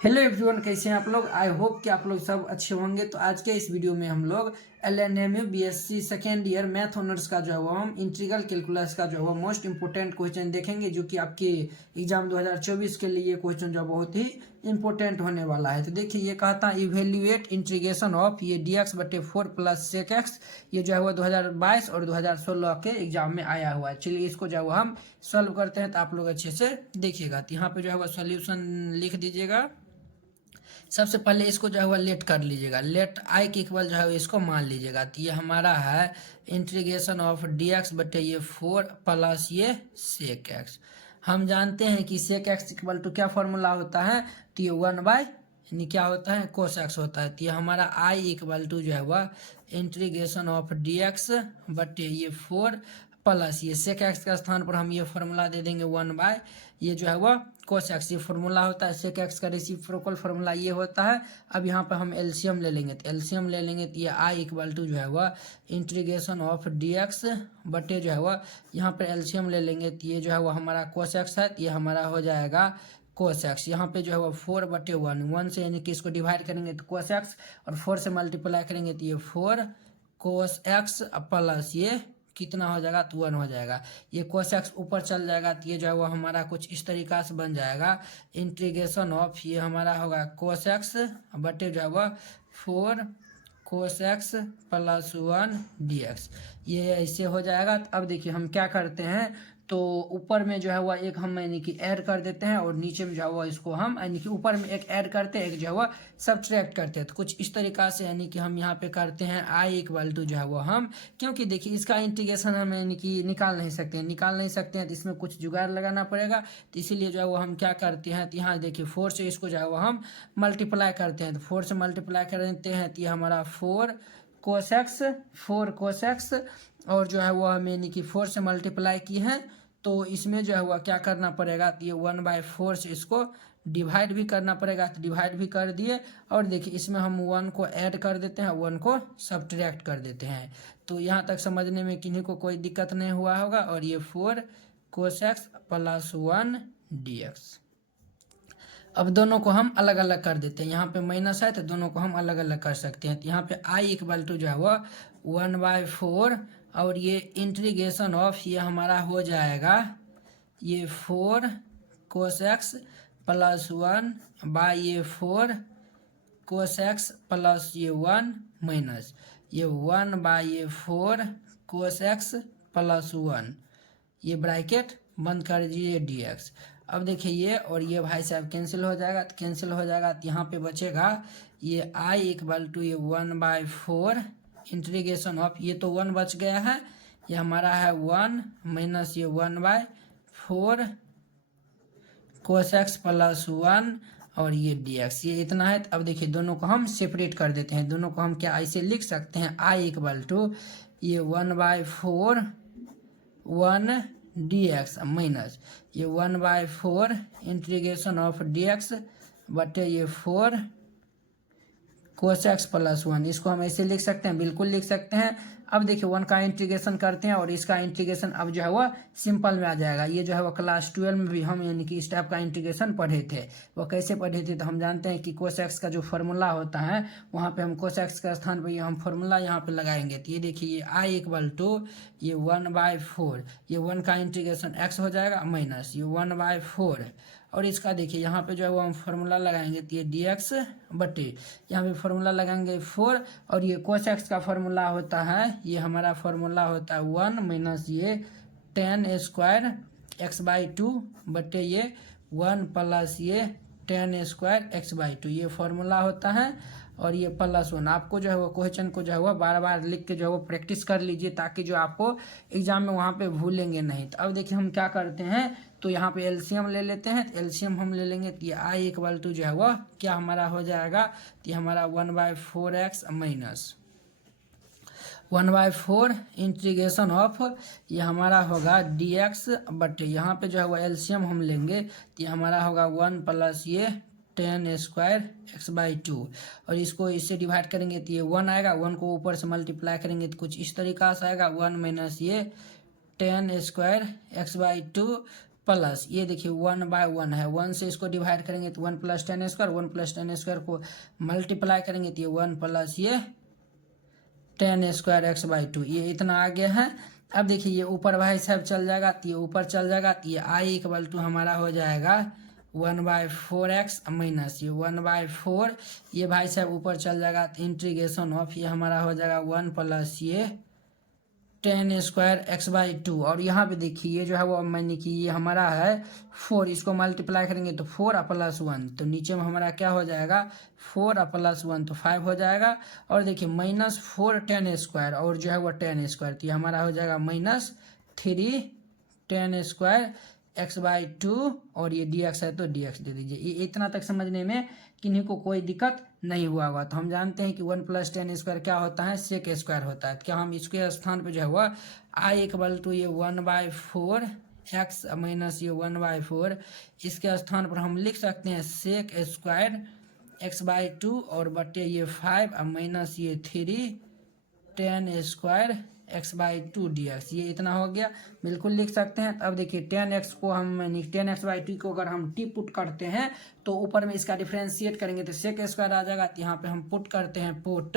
Hello everyone, कैसे हैं आप लोग। आई होप कि आप लोग सब अच्छे होंगे। तो आज के इस वीडियो में हम लोग LNMU BSc second year math honours का जो है वो हम इंटीग्रल कैलकुलस का जो है वो मोस्ट इंपोर्टेंट क्वेश्चन देखेंगे, जो कि आपके एग्जाम 2024 के लिए ये क्वेश्चन जो बहुत ही इंपॉर्टेंट होने वाला है। तो देखिए, ये कहता है इवेल्युएट इंटीग्रेशन ऑफ ये dx/4 प्लस sec x। ये जो है वो 2022 और 2016 के एग्जाम में आया हुआ है। चलिए इसको जो है वो हम सॉल्व करते हैं, तो आप लोग अच्छे से देखिएगा। तो यहाँ पे जो है वो सोल्यूशन लिख दीजिएगा। सबसे पहले इसको जो है वो लेट कर लीजिएगा, लेट आई के इक्वल जो है इसको मान लीजिएगा। तो ये हमारा है इंटीग्रेशन ऑफ dx बटे ये 4 प्लस ये sec x। हम जानते हैं कि sec x इक्वल टू क्या फॉर्मूला होता है, तो ये 1 बाय यानी क्या होता है cos x होता है। तो ये हमारा i इक्वल टू जो है वह इंटीग्रेशन ऑफ dx बटे ये 4 प्लस ये sec x का स्थान पर हम ये फॉर्मूला दे देंगे 1 बाय ये जो है वह cos x। ये फॉर्मूला होता है sec x का रेसिप्रोकल फॉर्मूला ये होता है। अब यहाँ पर हम एलसीएम ले लेंगे, तो एलसीएम ले लेंगे तो ये i इक्वल टू जो है वह इंटीग्रेशन ऑफ dx बटे जो है वह यहाँ पर एलसीएम ले लेंगे, तो ये जो है वह हमारा cos x है, तो ये हमारा हो जाएगा cos x। यहाँ पे जो है वो 4/1 से यानी कि इसको डिवाइड करेंगे तो cos x और 4 से मल्टीप्लाई करेंगे तो ये 4 cos x प्लस ये कितना हो जाएगा तो 1 हो जाएगा। ये cos x ऊपर चल जाएगा, तो ये जो है वो हमारा कुछ इस तरीका से बन जाएगा इंटीग्रेशन ऑफ ये हमारा होगा cos x बटे जो है वो 4 cos x प्लस 1 dx। ये ऐसे हो जाएगा। तो अब देखिए हम क्या करते हैं, तो ऊपर में जो है वह एक हम यानी कि ऐड कर देते हैं और नीचे में जो है वह इसको हम यानी कि ऊपर में एक ऐड करते हैं, एक जो है वह सब्ट्रैक्ट करते हैं। तो कुछ इस तरीका से यानी कि हम यहाँ पे करते हैं i इक्वल टू जो है वह हम, क्योंकि देखिए इसका इंटीग्रेशन हम यानी कि निकाल नहीं सकते हैं, तो इसमें कुछ जुगाड़ लगाना पड़ेगा। तो इसीलिए जो है वो हम क्या करते हैं, तो यहाँ देखिए 4 से इसको जो है वह हम मल्टीप्लाई करते हैं। तो 4 से मल्टीप्लाई कर देते हैं, तो ये हमारा 4 cos x और जो है वो हमें यानी कि 4 से मल्टीप्लाई की है, तो इसमें जो है वह क्या करना पड़ेगा, तो ये 1/4 से इसको डिवाइड भी करना पड़ेगा। तो डिवाइड भी कर दिए और देखिए इसमें हम 1 को ऐड कर देते हैं, 1 को सब्ट्रैक्ट कर देते हैं। तो यहाँ तक समझने में किन्हीं को कोई दिक्कत नहीं हुआ होगा। और ये 4 cos x प्लस 1 dx। अब दोनों को हम अलग अलग कर देते हैं, यहाँ पे माइनस है तो दोनों को हम अलग अलग कर सकते हैं। तो यहाँ पे i इक्वल टू जो है वो 1/4 और ये इंटीग्रेशन ऑफ ये हमारा हो जाएगा ये 4 cos x प्लस 1 बाय ये 4 cos x प्लस ये 1 माइनस ये 1/4 cos x प्लस 1 ये ब्रैकेट बंद कर दीजिए dx। अब देखिए ये और ये भाई साहब कैंसिल हो जाएगा, तो कैंसिल हो जाएगा तो यहाँ पे बचेगा ये i इक्वल टू ये 1/4 इंटीग्रेशन ऑफ ये तो 1 बच गया है, ये हमारा है 1 माइनस ये 1/4 cos x प्लस 1 और ये dx। ये इतना है। तो अब देखिए दोनों को हम सेपरेट कर देते हैं। दोनों को हम क्या ऐसे लिख सकते हैं, i इक्वल टू ये 1/4 1 dx माइनस ये 1/4 इंटीग्रेशन ऑफ dx बटे ये 4 cos x प्लस 1। इसको हम ऐसे लिख सकते हैं, बिल्कुल लिख सकते हैं। अब देखिए 1 का इंटीग्रेशन करते हैं और इसका इंटीग्रेशन अब जो है वह सिंपल में आ जाएगा। ये जो है वह क्लास 12 में भी हम यानी कि इस टाइप का इंटीग्रेशन पढ़े थे। वो कैसे पढ़े थे, तो हम जानते हैं कि cos x का जो फॉर्मूला होता है वहाँ पे हम cos x का स्थान पर ये हम फॉर्मूला यहाँ पे लगाएंगे। तो ये देखिए ये i इक्वल टू ये 1/4 ये 1 का इंटीग्रेशन x हो जाएगा माइनस ये 1/4 और इसका देखिए यहाँ पे जो है वो हम फार्मूला लगाएंगे, तो ये dx बटे यहाँ पे फार्मूला लगाएंगे 4 और ये cos x का फार्मूला होता है, ये हमारा फार्मूला होता है 1 माइनस ये tan स्क्वायर x/2 बटे ये 1 प्लस ये tan स्क्वायर x/2 ये फार्मूला होता है। और ये प्लस 1 आपको जो है वो क्वेश्चन को जो है वो बार बार लिख के जो है वो प्रैक्टिस कर लीजिए, ताकि जो आपको एग्जाम में वहाँ पे भूलेंगे नहीं। तो अब देखिए हम क्या करते हैं, तो यहाँ पे एलसीएम ले लेते हैं। तो एलसीएम हम ले लेंगे, तो ये i इक्वल टू जो है वह क्या हमारा हो जाएगा, तो ये हमारा 1/4x माइनस 1/4 इंटीग्रेशन ऑफ ये हमारा होगा dx बटे यहाँ पे जो है वो एलसीएम हम लेंगे, तो ये हमारा होगा 1 प्लस ये tan स्क्वायर x/2 और इसको इससे डिवाइड करेंगे तो ये 1 आएगा, 1 को ऊपर से मल्टीप्लाई करेंगे तो कुछ इस तरीका से आएगा 1 माइनस ये tan स्क्वायर x/2 प्लस ये देखिए 1/1 है, 1 से इसको डिवाइड करेंगे तो 1 + 10² 1 + 10² को मल्टीप्लाई करेंगे तो ये 1 + ये 10² x/2 ये इतना आ गया है। अब देखिए ये ऊपर भाई साहब चल जाएगा तो ये ऊपर चल जाएगा तो ये i = हमारा हो जाएगा 1/4x माइनस ये 1/4 ये भाई साहब ऊपर चल जाएगा तो इंटीग्रेशन ऑफ ये हमारा हो जाएगा 1 + ये 10² x/2 और यहाँ पे देखिए ये जो है वो मैंने कि ये हमारा है 4 इसको मल्टीप्लाई करेंगे तो 4 + 1 तो नीचे में हमारा क्या हो जाएगा 4 + 1 तो 5 हो जाएगा। और देखिए -4 10² और जो है वो 10² तो ये हमारा हो जाएगा -3 10² x/2 और ये dx है तो dx दे दीजिए। ये इतना तक समझने में किन्हीं को कोई दिक्कत नहीं हुआ होगा। तो हम जानते हैं कि 1 + 10² क्या होता है sec² होता है। क्या हम इसके स्थान पे जो है वह i = ये 1/4 x माइनस ये 1/4 इसके स्थान पर हम लिख सकते हैं sec² x/2 और बटे ये 5 माइनस ये 3 10² x/2 dx ये इतना हो गया, बिल्कुल लिख सकते हैं। अब देखिए 10x को हम 10x/2 को अगर हम t पुट करते हैं तो ऊपर में इसका डिफ्रेंशिएट करेंगे तो sec² आ जाएगा। तो यहाँ पे हम पुट करते हैं पुट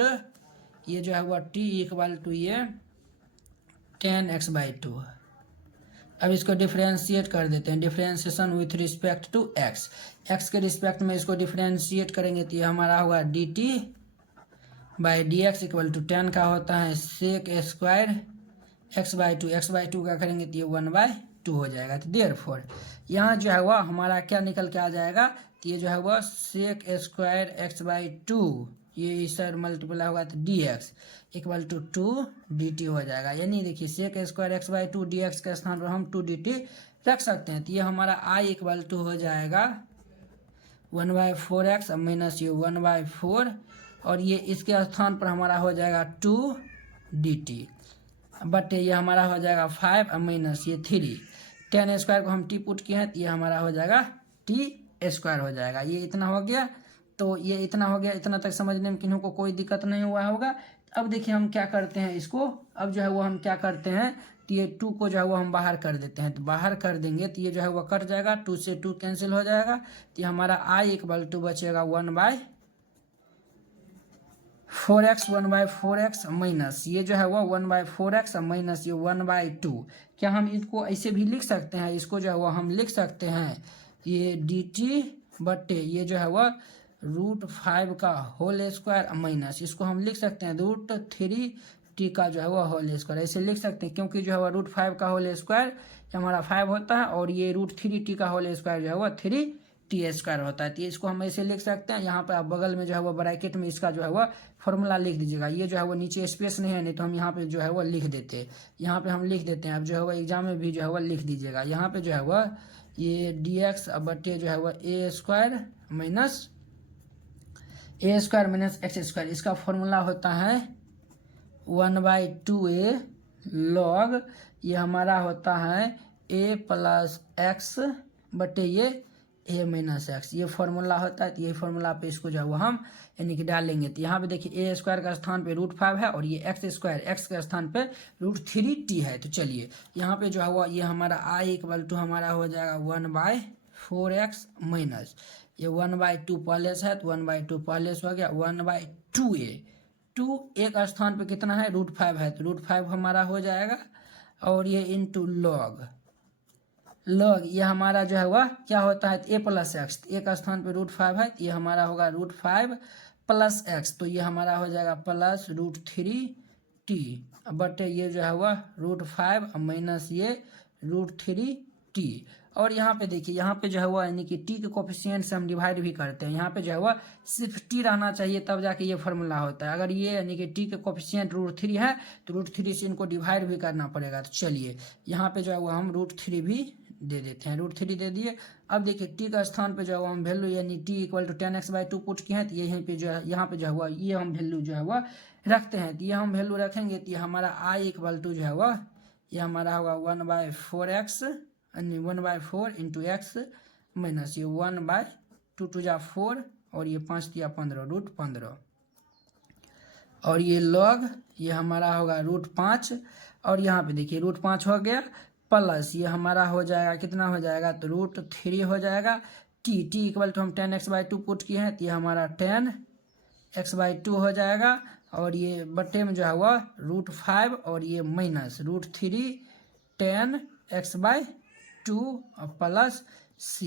ये जो है वह t = ये 10x/2। अब इसको डिफ्रेंशिएट कर देते हैं, differentiation with respect to x, x के रिस्पेक्ट में इसको डिफ्रेंशिएट करेंगे तो ये हमारा होगा dt/dx = 10 का होता है sec² x/2 x/2 का करेंगे तो ये 1/2 हो जाएगा। तो देयरफॉर यहाँ जो है वह हमारा क्या निकल के आ जाएगा तो ये जो है वह sec² x/2 ये इस साइड मल्टीप्लाई होगा तो dx = 2 dt हो जाएगा। यानी देखिए sec² x/2 dx के स्थान पर हम 2 dt रख सकते हैं। तो ये हमारा i = हो जाएगा 1/4x माइनस ये 1/4 और ये इसके स्थान पर हमारा हो जाएगा 2 dt बट ये हमारा हो जाएगा 5 माइनस ये 3 10² को हम t पुट किए हैं तो ये हमारा हो जाएगा t² हो जाएगा। ये इतना हो गया, तो ये इतना हो गया। इतना तक समझने में किन्हों को कोई दिक्कत नहीं हुआ होगा। अब देखिए हम क्या करते हैं इसको, अब जो है वो हम क्या करते हैं तो ये 2 को जो है वो हम बाहर कर देते हैं। तो बाहर कर देंगे तो ये जो है वो कट जाएगा, 2 से 2 कैंसिल हो जाएगा। तो ये हमारा i = बचेगा 1/4x 1/4x माइनस ये जो है वो 1/4x माइनस ये 1/2। क्या हम इसको ऐसे भी लिख सकते हैं, इसको जो है वो हम लिख सकते हैं ये dt बटे ये जो है वो √5 का होल स्क्वायर माइनस इसको हम लिख सकते हैं √3t का जो है वो होल स्क्वायर ऐसे लिख सकते हैं, क्योंकि जो है वो √5 का होल स्क्वायर हमारा 5 होता है और ये √3t का होल स्क्वायर जो है वो 3t² होता है। तो इसको हम ऐसे लिख सकते हैं। यहाँ पे आप बगल में जो है वो ब्रैकेट में इसका जो है वो फॉर्मूला लिख दीजिएगा। ये जो है वो नीचे स्पेस नहीं है, नहीं तो हम यहाँ पे जो है वो लिख देते हैं, यहाँ पे हम लिख देते हैं। अब जो है वो एग्जाम में भी जो है वो लिख दीजिएगा। यहाँ पे जो है वो ये dx बटे जो है वो a² माइनस x², इसका फॉर्मूला होता है 1/2a log ये हमारा होता है a + x बटे ये a - x ये फॉर्मूला होता है। तो ये फॉर्मूला पे इसको जो है वो हम यानी कि डालेंगे। तो यहाँ पे देखिए a² का स्थान पे √5 है और ये x² x के स्थान पे √3t है। तो चलिए यहाँ पे जो है वो ये हमारा i = हमारा हो जाएगा 1/4x माइनस ये 1/2 पहले से है तो 1/2 पहले से हो गया 1/2a 2 एक स्थान पे कितना है √5 है तो √5 हमारा हो जाएगा और ये इंटू लॉग ये हमारा जो है वह क्या होता है a + x एक स्थान पे √5 है तो ये हमारा होगा √5 + x तो ये हमारा हो जाएगा प्लस √3t बट ये जो है वह √5 माइनस ये √3t और यहाँ पे देखिए यहाँ पे जो है वह यानी कि t के कोफिशिएंट से हम डिवाइड भी करते हैं। यहाँ पे जो है वह सिर्फ t रहना चाहिए तब जाके ये फॉर्मूला होता है। अगर ये यानी कि t के कोफिशिएंट √3 है तो √3 से इनको डिवाइड भी करना पड़ेगा। तो चलिए यहाँ पे जो है वह हम √3 भी दे देते हैं, √3 दे दिए। अब देखिए t का स्थान पे जो है हम वैल्यू यानी t = 10x/2 पुट किए हैं तो यहीं पे जो है यहाँ पे जो है वह ये हम वैल्यू जो है वह रखते हैं। तो ये हम वैल्यू रखेंगे तो ये हमारा i = जो है वह ये हमारा होगा 1/4x 1/4 इंटू x माइनस ये 1/2 2 × 4 और ये 5 × 15 √15 और ये लॉग ये हमारा होगा √5 और यहाँ पे देखिए √5 हो गया प्लस ये हमारा हो जाएगा कितना हो जाएगा, तो √3 हो जाएगा। टी इक्वल टू हम 10x/2 पुट किए हैं, तो ये हमारा 10x/2 हो जाएगा। और ये बट्टे में जो है वह √5 और ये माइनस √3 10x/2 और प्लस c,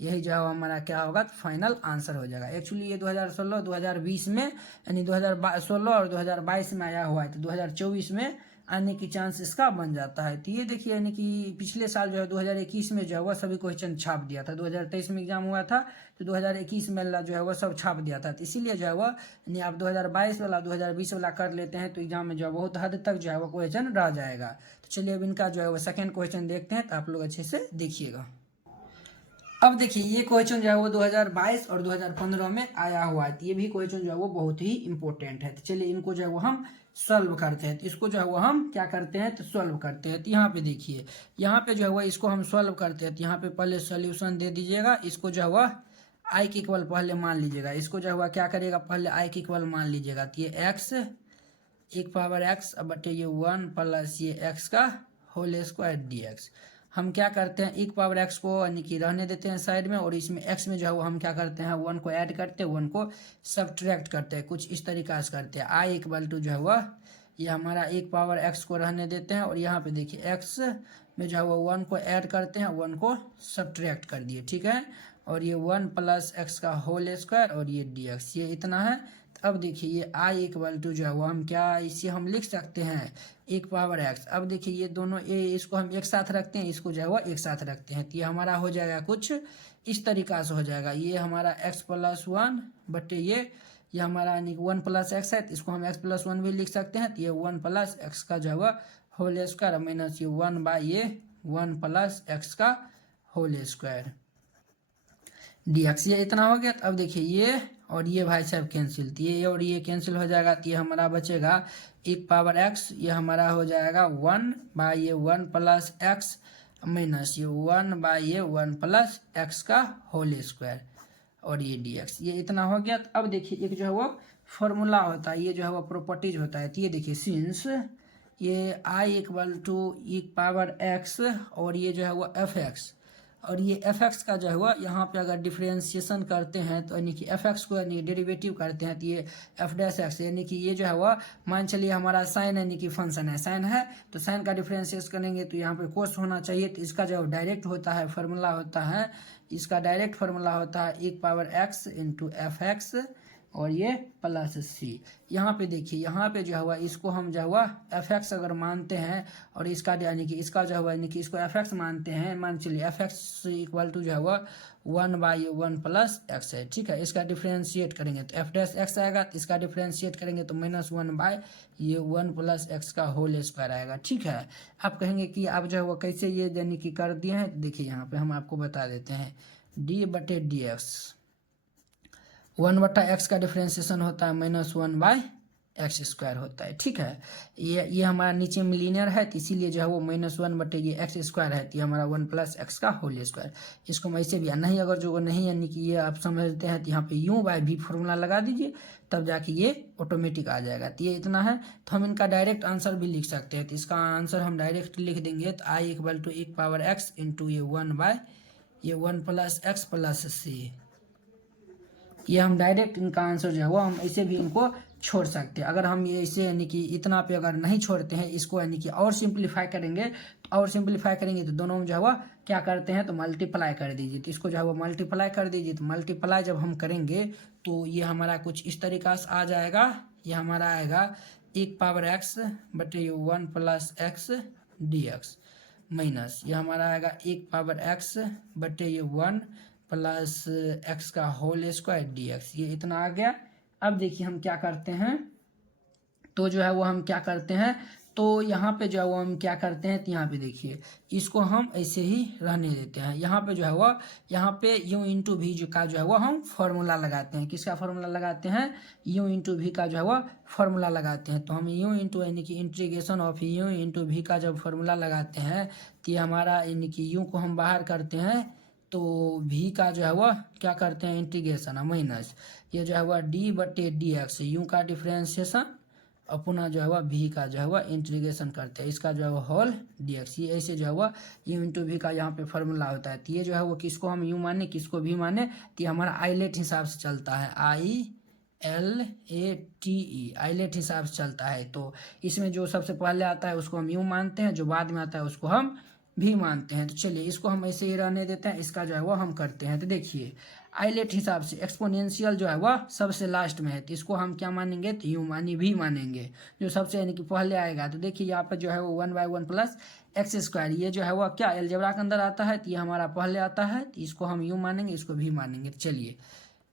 यही जो है हमारा क्या होगा, तो फाइनल आंसर हो जाएगा। एक्चुअली ये 2016 2020 में यानी 2016 और 2022 में आया हुआ है, तो 2024 में आने की चांस इसका बन जाता है। तो ये देखिए यानी कि पिछले साल जो है 2021 में जो है वह सभी क्वेश्चन छाप दिया था। 2023 में एग्जाम हुआ था, तो 2021 में जो है वह सब छाप दिया था। तो इसीलिए जो है वह यानी आप 2022 वाला 2020 वाला कर लेते हैं तो एग्जाम में जो है बहुत हद तक जो है वह क्वेश्चन रह जाएगा। तो चलिए अब इनका जो है वह सेकेंड क्वेश्चन देखते हैं, तो आप लोग अच्छे से देखिएगा। अब देखिए ये क्वेश्चन जो है वो 2022 और 2015 में आया हुआ है। तो ये भी क्वेश्चन जो है वो बहुत ही इंपॉर्टेंट है। तो चलिए इनको जो है वो हम सॉल्व करते हैं। तो इसको जो है वो हम क्या करते हैं, तो सॉल्व करते हैं। तो यहाँ पे देखिए, यहाँ पे जो है वो इसको हम सॉल्व करते हैं। तो यहाँ पे पहले सोल्यूशन दे दीजिएगा। इसको जो है वह आई के इक्वल पहले मान लीजिएगा। इसको जो है वह क्या करिएगा, पहले आई के इक्वल मान लीजिएगा। तो ये एक्स एक पावर एक्स बटे ये 1 प्लस ये एक्स का होल स्क्वायर डी एक्स। हम क्या करते हैं, एक पावर एक्स को यानी कि रहने देते हैं साइड में, और इसमें एक्स में जो है वो हम क्या करते हैं, 1 को ऐड करते हैं, 1 को सब्ट्रैक्ट करते हैं। कुछ इस तरीका से करते हैं। आई इक्वल टू जो है वह ये हमारा एक पावर एक्स को रहने देते हैं, और यहाँ पे देखिए एक्स में जो है वो 1 को ऐड करते हैं, 1 को सब्ट्रैक्ट कर दिए, ठीक है। और ये 1 प्लस एक्स का होल स्क्वायर और ये डी एक्स, ये इतना है। अब देखिए ये आई इक्वल टू जो है वो हम क्या इसे हम लिख सकते हैं, एक पावर एक्स। अब देखिए ये दोनों इसको हम एक साथ रखते हैं, इसको जो है वो एक साथ रखते हैं, तो ये हमारा हो जाएगा कुछ इस तरीका से हो जाएगा। ये हमारा x प्लस 1 बटे ये हमारा यानी 1 प्लस एक्स है, तो इसको हम x प्लस 1 भी लिख सकते हैं। तो ये 1 प्लस एक्स का जो है वो होल स्क्वायर माइनस ये 1 बाई ये 1 प्लस एक्स का होल स्क्वायर dx, ये इतना हो गया। तो अब देखिए ये और ये भाई साहब कैंसिल, तो ये और ये कैंसिल हो जाएगा। तो ये हमारा बचेगा एक पावर एक्स, ये हमारा हो जाएगा 1 बाई ये 1 प्लस एक्स माइनस ये 1 बाई ये 1 प्लस एक्स का होल स्क्वायर और ये dx, ये इतना हो गया। तो अब देखिए एक जो है वो फॉर्मूला होता है, ये जो है वो प्रॉपर्टीज होता है। तो ये देखिए सिंस ये आई इक्वल टू एक पावर एक्स और ये जो है वो एफ एक्स, और ये एफ एक्स का जो है वो यहाँ पे अगर डिफ्रेंशिएशन करते हैं तो यानी कि एफ एक्स को यानी डेरिवेटिव करते हैं, तो ये एफ डैश एक्स यानी कि ये जो है वो मान चलिए हमारा साइन यानी कि फंक्शन है, साइन है तो साइन का डिफ्रेंशिएशन करेंगे तो यहाँ पे कोस होना चाहिए। तो इसका जो डायरेक्ट होता है फार्मूला होता है, इसका डायरेक्ट फार्मूला होता है एक power x into F x और ये प्लस सी। यहाँ पे देखिए यहाँ पे जो हुआ इसको हम जो हुआ एफ एक्स अगर मानते हैं और इसका यानी कि इसका जो हुआ यानी कि इसको एफ एक्स मानते हैं, मान चलिए एफ एक्स इक्वल टू जो हुआ 1 बाई 1 प्लस एक्स है, ठीक है। इसका डिफ्रेंशिएट करेंगे तो एफ डैश एक्स आएगा, तो इसका डिफ्रेंशिएट करेंगे तो -1 बाई ये 1 प्लस एक्स का होल स्क्वायर आएगा, ठीक है। आप कहेंगे कि आप जो है वो कैसे ये यानी कि कर दिए हैं, देखिए यहाँ पे हम आपको बता देते हैं। डी बटे डी एक्स 1 बटा एक्स का डिफ्रेंशिएशन होता है -1 बाई एक्स स्क्वायर होता है, ठीक है। ये हमारा नीचे में लीनियर है तो इसीलिए जो है वो -1 बटे ये एक्स स्क्वायर है, तो ये हमारा 1 प्लस एक्स का होल स्क्वायर। इसको हम ऐसे भी नहीं, अगर जो नहीं यानी कि ये आप समझते हैं तो यहाँ पे u बाई v फॉर्मूला लगा दीजिए, तब जाके ये ऑटोमेटिक आ जाएगा। तो ये इतना है। तो हम इनका डायरेक्ट आंसर भी लिख सकते हैं, तो इसका आंसर हम डायरेक्ट लिख देंगे। तो आई इक्वल टू एक पावर एक्स इंटू ये 1 बाई ये 1 प्लस एक्स प्लस सी, ये हम डायरेक्ट इनका आंसर जो है वो हम ऐसे भी इनको छोड़ सकते हैं। अगर हम ये इसे यानी कि इतना पे अगर नहीं छोड़ते हैं, इसको यानी कि और सिंप्लीफाई करेंगे तो दोनों में जो है वो क्या करते हैं तो मल्टीप्लाई कर दीजिए। तो इसको जो है वो मल्टीप्लाई कर दीजिए। तो मल्टीप्लाई जब हम करेंगे तो ये हमारा कुछ इस तरीका से आ जाएगा। ये हमारा आएगा एक पावर एक्स बटे ये 1 plus x D x minus ये हमारा आएगा एक पावर एक्स बटे ये 1 प्लस एक्स का होल स्क्वायर डी एक्स, ये इतना आ गया। अब देखिए हम क्या करते हैं, तो जो है वो हम क्या करते हैं, तो यहाँ पे जो है वो हम क्या करते हैं, तो यहाँ पे देखिए इसको हम ऐसे ही रहने देते हैं। यहाँ पे जो है वो यहाँ पे u इंटू वी जो का जो है वो हम फार्मूला लगाते हैं। किसका फार्मूला लगाते हैं, u इंटू वी का जो है वो फार्मूला लगाते हैं। तो हम u इंटू यानी कि integration of u into v का जब फार्मूला लगाते हैं तो ये हमारा यानी कि u को हम बाहर करते हैं, तो v का जो है वह क्या करते हैं इंटीग्रेशन माइनस ये जो है वह d बटे डी एक्स, यू का डिफ्रेंशिएशन और पुनः जो है वह v का जो है वह इंटीग्रेशन करते हैं, इसका जो है वह होल dx। ये ऐसे जो है वह u इंटू वी का यहाँ पे फॉर्मूला होता है। तो ये जो है वो किसको हम u माने किसको v माने, तो ये हमारा आइलेट हिसाब से चलता है, ILATE आइलेट हिसाब से चलता है। तो इसमें जो सबसे पहले आता है उसको हम u मानते हैं, जो बाद में आता है उसको हम भी मानते हैं। तो चलिए इसको हम ऐसे ही रहने देते हैं, इसका जो है वो हम करते हैं। तो देखिए आइलेट हिसाब से एक्सपोनेंशियल जो है वह सबसे लास्ट में है, तो इसको हम क्या मानेंगे, तो यू मानी भी मानेंगे, जो सबसे यानी कि पहले आएगा। तो देखिए यहाँ पर जो है वो 1/1 प्लस एक्स स्क्वायर, ये जो है वह क्या अलजेब्रा के अंदर आता है, तो ये हमारा पहले आता है, तो इसको हम यू मानेंगे, इसको भी मानेंगे। तो चलिए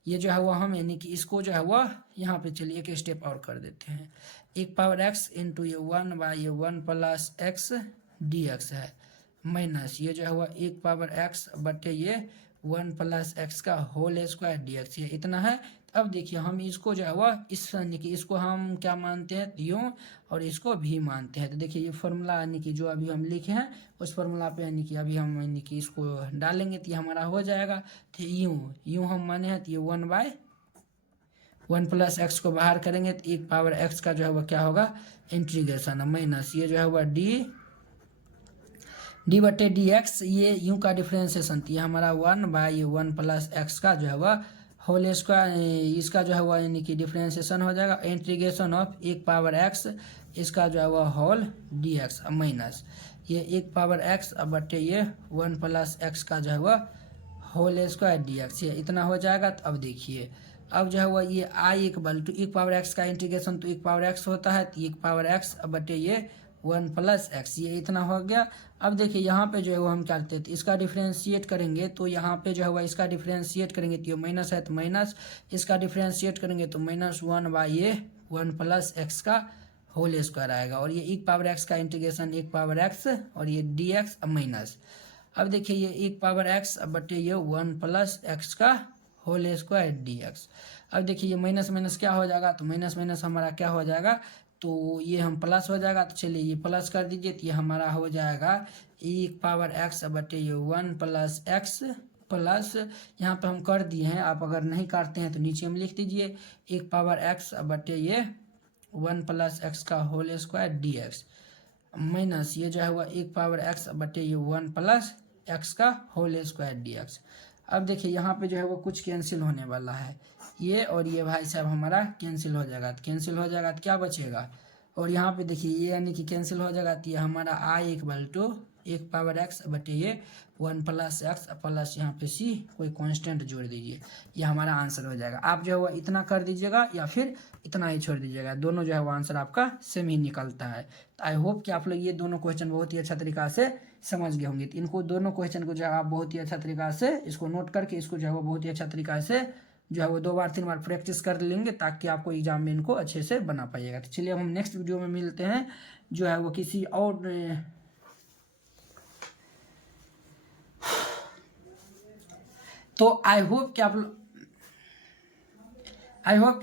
ये जो है वह हम यानी कि इसको जो है वह यहाँ पे चलिए एक स्टेप और कर देते हैं। 1/x इंटू ये 1/1 प्लस एक्स dx है, माइनस ये जो है वह 1/x बटे ये 1 प्लस एक्स का होल स्क्वायर dx, ये इतना है। अब देखिए हम इसको जो है वह इस यानी कि इसको हम क्या मानते हैं, यूँ, और इसको भी मानते हैं। तो देखिए ये फार्मूला यानी कि जो अभी हम लिखे हैं उस फार्मूला पे यानी कि अभी हम यानी कि इसको डालेंगे तो ये हमारा हो जाएगा। तो यूँ हम माने हैं, तो ये 1/1 प्लस एक्स को बाहर करेंगे तो 1/x का जो है वह क्या होगा इंटीग्रेशन, माइनस ये जो है वह डी बटे dx, ये यू का डिफ्रेंसिएशन, तो ये हमारा 1/1 प्लस एक्स का जो है वह होल स्क्वायर, इसका जो है वह यानी कि डिफ्रेंसिएशन हो जाएगा, इंटीग्रेशन ऑफ 1/x, इसका जो है वह होल dx, माइनस ये 1/x बटे ये 1 प्लस एक्स का जो है वह होल स्क्वायर dx, ये इतना हो जाएगा। तो अब देखिए अब जो है वह ये i इक्वल टू 1/x का इंटीग्रेशन तो 1/x होता है, तो 1/x बटे ये 1 प्लस एक्स, ये इतना हो गया। अब देखिए यहाँ पे जो है वो हम क्या करते हैं, तो इसका डिफ्रेंशिएट करेंगे, तो यहाँ पे जो है वह इसका डिफ्रेंशिएट करेंगे तो ये माइनस है, तो माइनस, इसका डिफ्रेंशिएट करेंगे तो -1/1 प्लस एक्स का होल स्क्वायर आएगा, और ये 1/x का इंटीग्रेशन 1/x और ये dx माइनस। अब देखिए ये 1/x बटे ये 1 प्लस एक्स का होल स्क्वायर dx। अब देखिए ये माइनस माइनस क्या हो जाएगा, तो माइनस माइनस हमारा क्या हो जाएगा, तो ये हम प्लस हो जाएगा। तो चलिए ये प्लस कर दीजिए, तो ये हमारा हो जाएगा 1/x बटे ये 1 प्लस एक्स प्लस, यहाँ पे हम कर दिए हैं, आप अगर नहीं काटते हैं तो नीचे में लिख दीजिए 1/x बटे ये 1 प्लस एक्स का होल स्क्वायर dx, माइनस ये जो है वह 1/x बटे ये 1 प्लस एक्स का होल स्क्वायर dx। अब देखिए यहाँ पे जो है वो कुछ कैंसिल होने वाला है, ये और ये भाई साहब हमारा कैंसिल हो जाएगा, तो कैंसिल हो जाएगा तो क्या बचेगा, और यहाँ पे देखिए ये यानी कि कैंसिल हो जाएगा, तो ये हमारा i इक्वल टू 1/x बटे ये 1 प्लस एक्स प्लस यहाँ पे c कोई कांस्टेंट जोड़ दीजिए, ये हमारा आंसर हो जाएगा। आप जो है वो इतना कर दीजिएगा या फिर इतना ही छोड़ दीजिएगा, दोनों जो है वो आंसर आपका सेम ही निकलता है। तो आई होप कि आप लोग ये दोनों क्वेश्चन बहुत ही अच्छा तरीका से समझ गए होंगे। तो इनको दोनों क्वेश्चन को जो है आप बहुत ही अच्छा तरीका से इसको नोट करके इसको जो है वो बहुत ही अच्छा तरीका से जो है वो 2 बार 3 बार प्रैक्टिस कर लेंगे, ताकि आपको एग्जाम में इनको अच्छे से बना पाइएगा। तो चलिए अब हम नेक्स्ट वीडियो में मिलते हैं जो है वो किसी और तो आई होप कि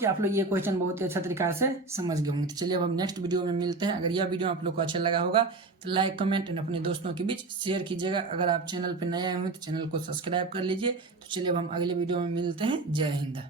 आप लोग ये क्वेश्चन बहुत ही अच्छा तरीका से समझ गए होंगे। तो चलिए अब हम नेक्स्ट वीडियो में मिलते हैं। अगर यह वीडियो आप लोग को अच्छा लगा होगा तो लाइक कमेंट एंड अपने दोस्तों के बीच शेयर कीजिएगा। अगर आप चैनल पर नए आए हुए तो चैनल को सब्सक्राइब कर लीजिए। तो चलिए अब हम अगले वीडियो में मिलते हैं। जय हिंद।